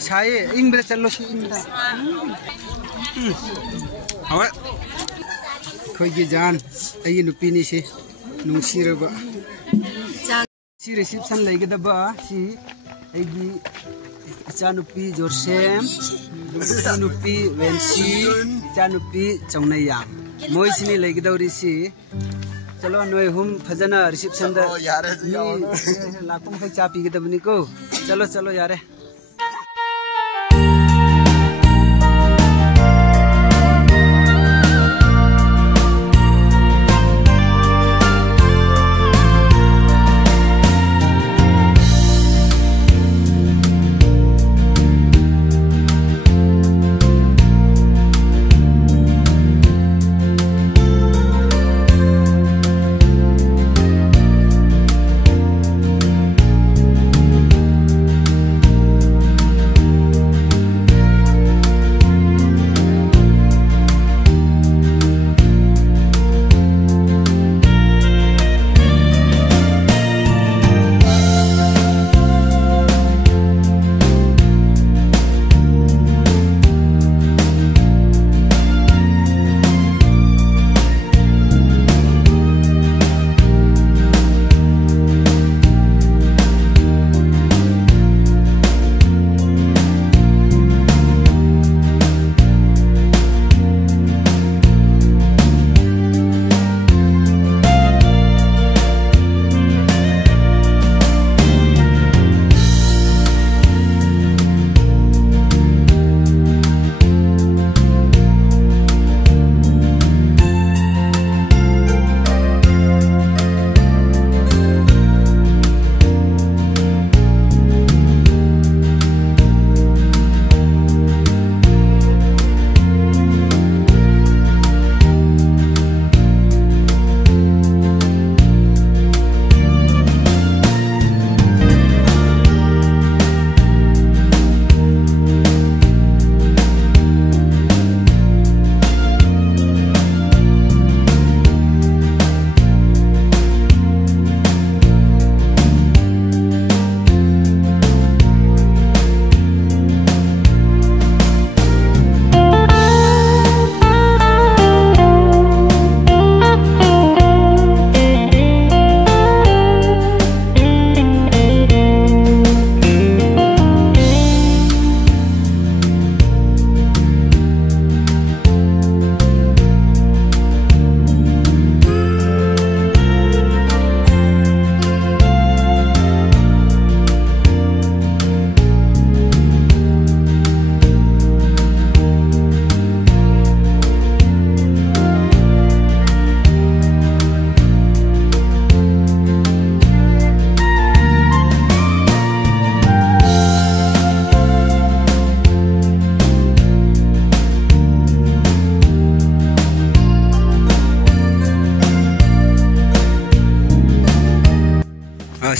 साये इंग बे चलो सी इंग दा हवा खोई की जान आई नुपी नि से नुंसीरबा सी रिसेप्शन लाइगदबा सी एगी इचानुपी जोरसेम इचानुपी वेंसी इचानुपी चौनैया मोइसिनी लाइगदौरी सी चलो नोय हुम फजना रिसेप्शन दा यारे लाखों में चा पी गदबनी को चलो चलो यारे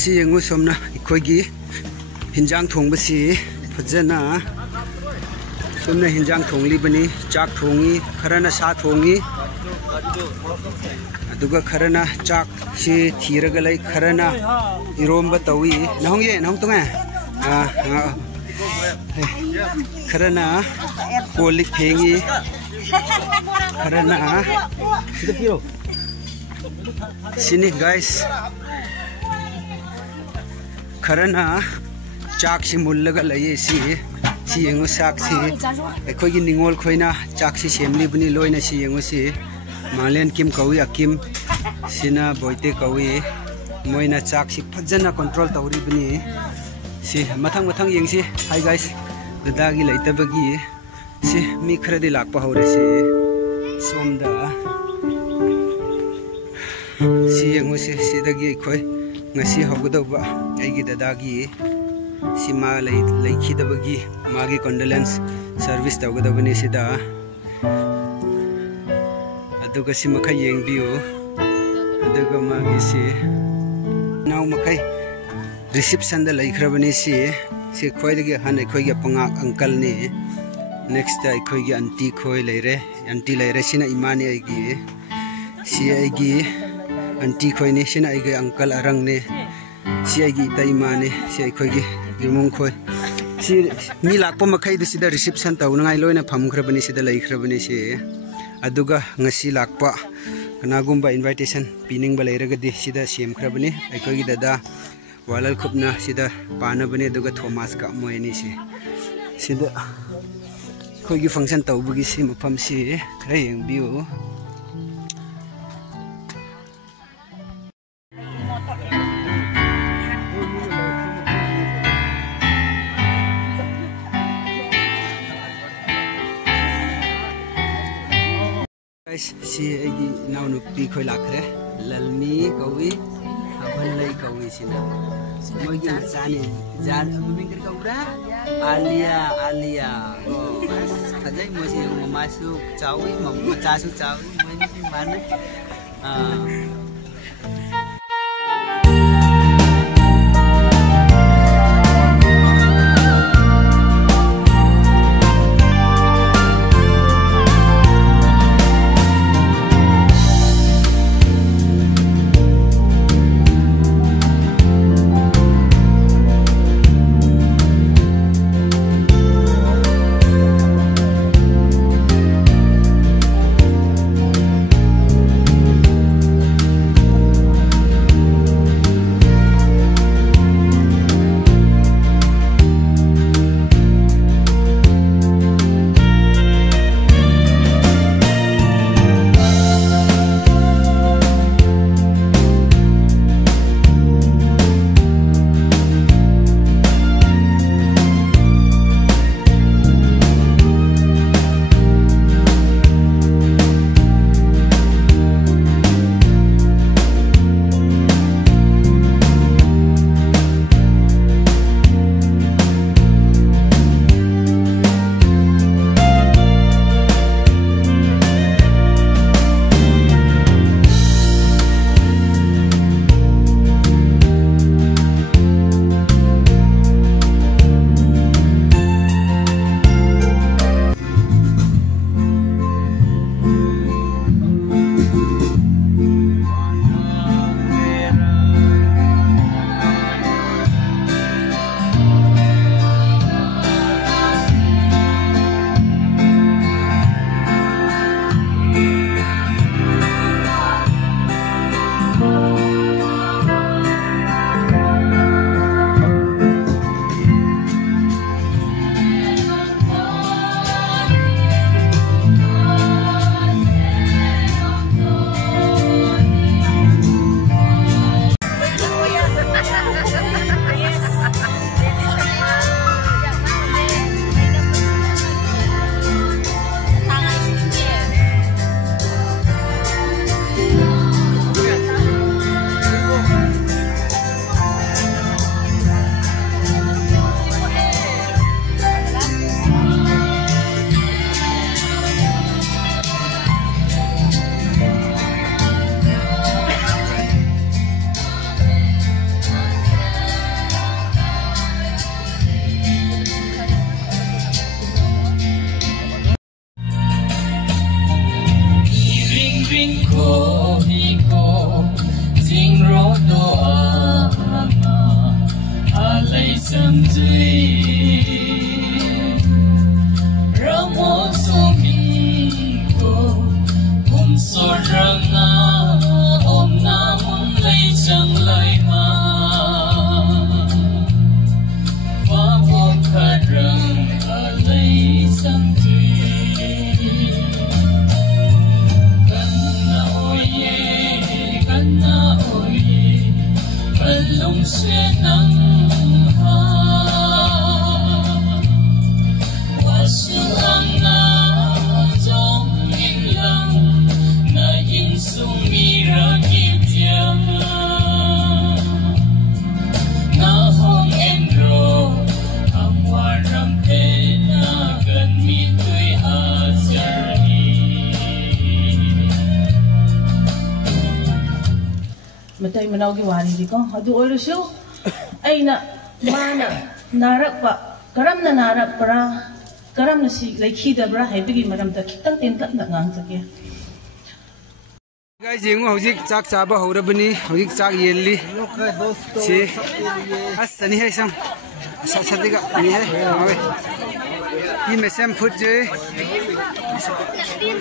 सी यंगु सोमना इखोगी हिंजांग थोंबसी फजना सोमना हिंजांग थोंगली बनी चाक थोंगी खरना सा थोंगी अदुगा खरना चाक सी थीरगा लै खरना इरोंबा तवी नहोंगे नहों तंगे खरना कोलिक फेंगी खरना सिदा पिरो सिनी गाइस खरना चाक से मुल्लगा लये सी यंगो साक सी अखोगी निंगोल खोइना चाक से सेमली बनी लोइना सी यंगो सी मालेन किम कवी अकिम सिना बोइते कवी मोइना चाक सी फजना कंट्रोल तौरी बनी सी मथंग मथंग यंगसी हाय गाइस ददागी लैतबगी सी मी खरदि लाकपा हौरे सी सोमदा सी यंगो सी सिदगी खोइ ngasi hogdoba Eigi Dada gi sima laikhidabagi magi condolence service tawgadabani sida aduga sima khay yengbiu aduga magi si naw makai reception da laikhrabani si khoidagi han ekhoigi pangak uncle ni next ta ekhoigi auntie khoi leire auntie leire sina imani aigi si aigi auntie khoi ni sina aigi uncle arang ne si aigi taima ne si aigi jumung khoi si mi lakpa makai du sida reception taw ngai loina pham khrabani sida lai khrabani si aduga ngasi lakpa kanagumba invitation pining ba lairagadi sida sem khrabani aikoi dada walal khupna sida panabani aduga thomas ka moini si sida khoi gi function taw bugi si mafam si khra yeng biu si Eigi nau nupi khoi lakre lalmi kawi aban lai kawi sina mogi macani jan mimikir kaura alia oh bas thajai mosi masu chawi machasu chawi moini mana Matay manaw giwari di ko. Adu oiro siyo. Ay na, mana, narak pa. Karam na narak para. Karam na si laikhida bra. Hay bigi maram ta kitang tintak na ngang sakya. Guys, yung hujik chak chaba horabani, hujik chak yelli. Si, as sani hai sam. Satiga ni hai. Ini mesem food je.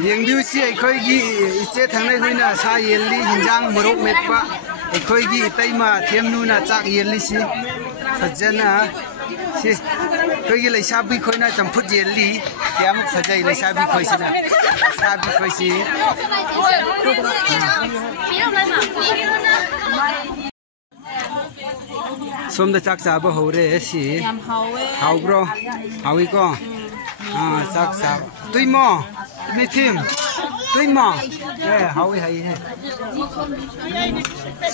Yengbiju si ekoi gi iche thangnai hoina sa yelli hinjang morok metpa ekoi gi itaima themnu na chak yelli si sajana si ekoi gi leisabi khoina champut yelli kiam sajai leisabi khoi sina sabi khoi si somda chak chaba hore si hau bro hawi ko chak chab tuimo ni thim tuimo hawi hai he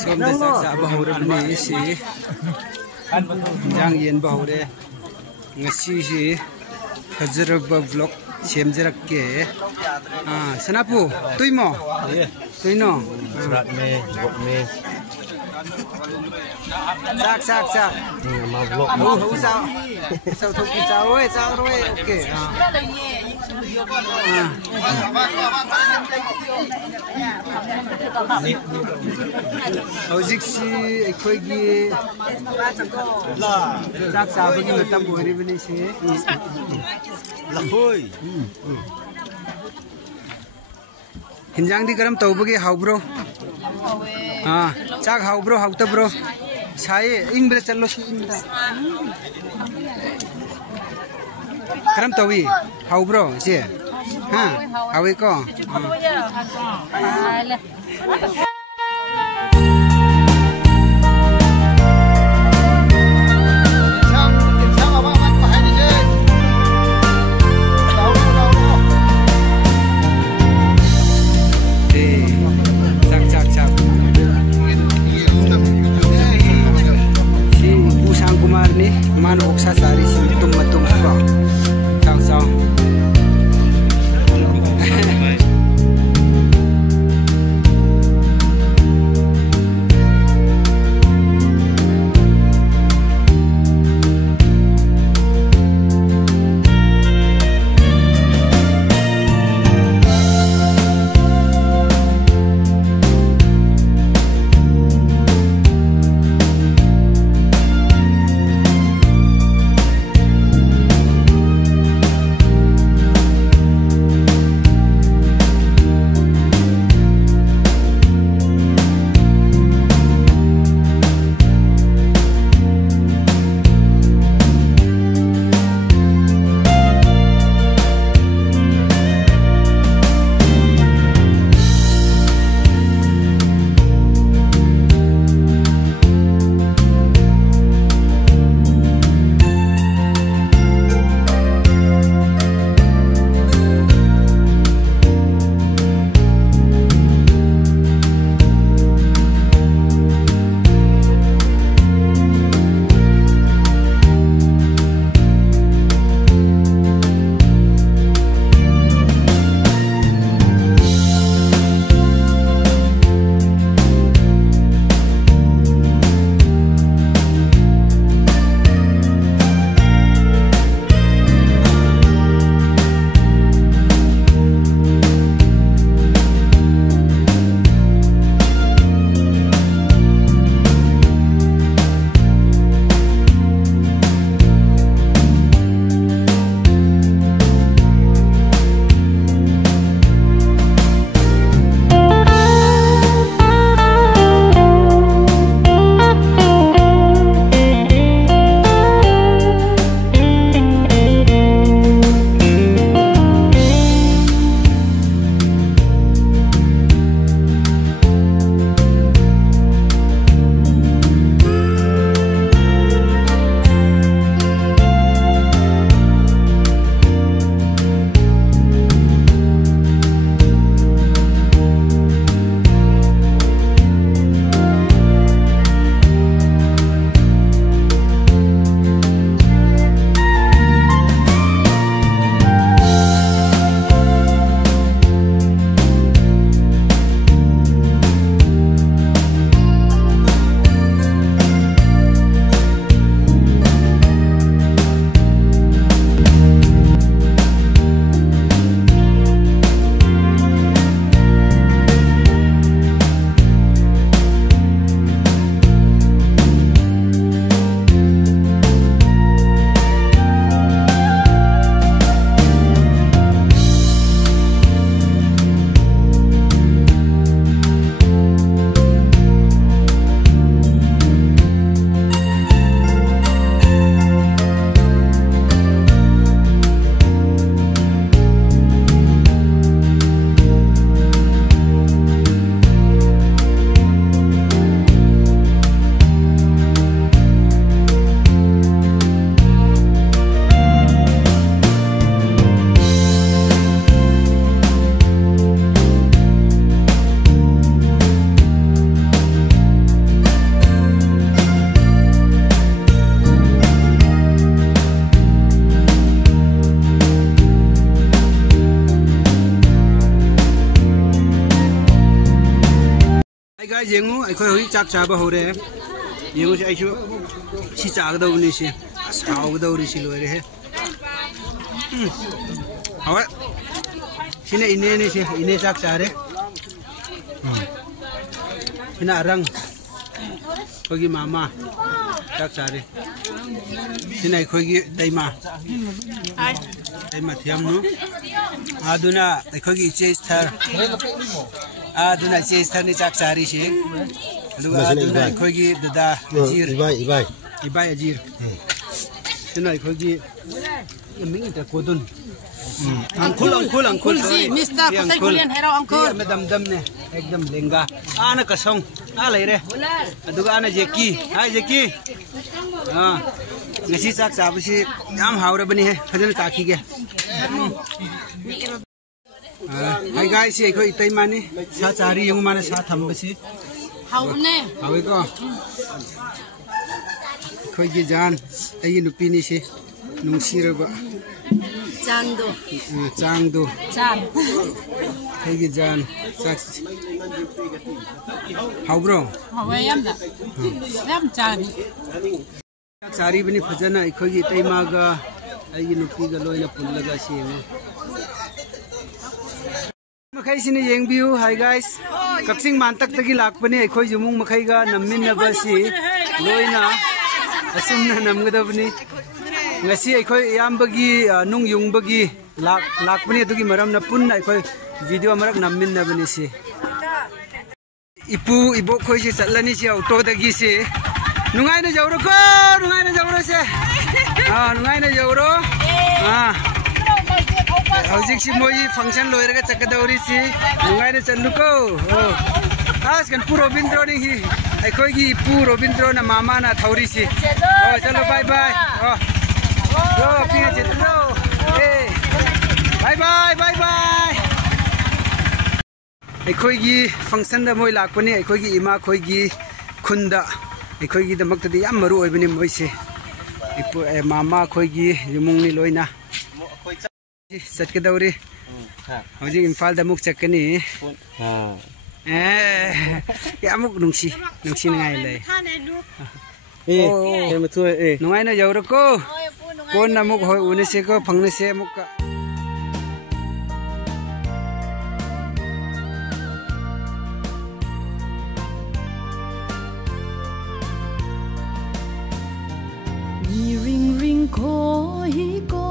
somda chak chaba hore ni si jang yen ba hore ngasi si fajraba vlog semjerak ke sanapu tuimo tuino Surat me, buat me. Sak. Mau vlog. Sao thục sao rồi, ok. Hojik si ekoi gi sak sa bagi matam bori bani si. Lahoi. Hinjang di karam tau bagi hau bro. Chak hau bro, hau ta bro. Sai ing bre chalo si ing da. Karam tawi hau bro si. Hawi ko. Man oksa sari si matum ko sang guys yengu akhoi hoi chak chaba hore yengu se aichu si chagdaw ni si saugdaw ri si loire he hawa sine ine ni si ine chak chare sina arang kogi mama chak chare sina akhoi daima daima thiam nu aduna akhoi che star aduna che star ni chak chari si aduga aduna akhoi dada ajir ibai ajir sina akhoi ming ta kodun uncle जी मिस्टर पता कुलियन हेरो uncle madam dam ne ekdam lenga ana kasong leire aduga ana jeki hai jeki ngasi sak sabsi yam haura bani he phajana takhi ge hi guys ye koi tai mani sa chari yung mane sa thambasi हाउने hawe ko khoi gi jan ai nupi ni si nungsiraba Chando changdo चान khoi gi jan sak haubro हावे यामदा याम चान सारी बनी फजना अखोगी तैमागा आई नुपी गा लोइना पुल्लगा सेमो मखैसिने येंगबियु हाय गाइस कक्सिंग मानतक तगी लाकपने अखोई जुमुंग मखैगा नम्मिनबसी लोइना असुमना नमगदबनी ngasi अखोई यामबगी नुंग युंगबगी लाकपने दुगी मरमना पुन्ना अखोई वीडियो मरक नम्मिनबनी से इपु इबो खोई से चलनी से ऑटो दगी से नुंगाइना जाउरो को नुंगाइना जाउरो से नुंगाइना जाउरो हौजिक सि मोई फंक्शन लोइरगा चकदौरी सि नुंगाइना चल्लुको आज कन पु रविंद्र नि हि अखोगी पु रविंद्र ना मामा ना थौरी सि चलो बाय बाय यो पिया चेतलो ए बाय बाय बाय बाय अखोगी फंक्शन दा मोई लाकपने अखोगी इमा खोगी खुंदा अखोगी दमक्तदी याम मरु ओइबनि मोइसे मामा खोगी युमुंगनि लोइना चटकदौरी हौजी इम्फाल दमुक चकनी यामुक नुंसी नंगाइ लै नुंगाइना जौरको कोन नमुक होय उनेसे को फंगनेसे मुक्का ko hi ko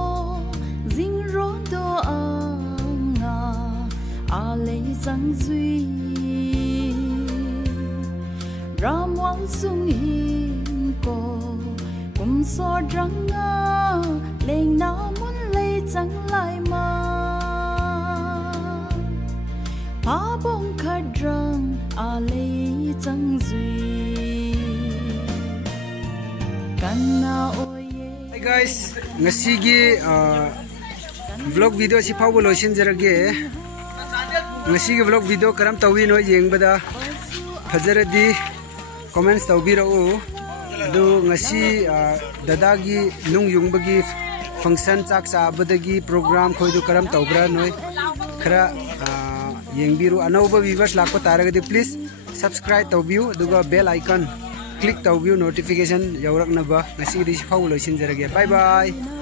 zing ro do anga ale sang zui ram wang sung hin ko kum so ranga leng na mun le chang lai ma pa bong khadrang ale chang zui kanna guys ngasigi vlog video si phaw loisin jarage ngasigi vlog video karam tawi no yengbada fajaradi comments tawbiro adu ngasi dadagi nung jungbagi function chak cha badagi program khoidu karam tawbra noi khara yengbiru anauba viewers lakko taragadi please subscribe tawbiu aduga bell icon click tawbiu notification yaurak naba ngasi di phaw loisin jarage bye bye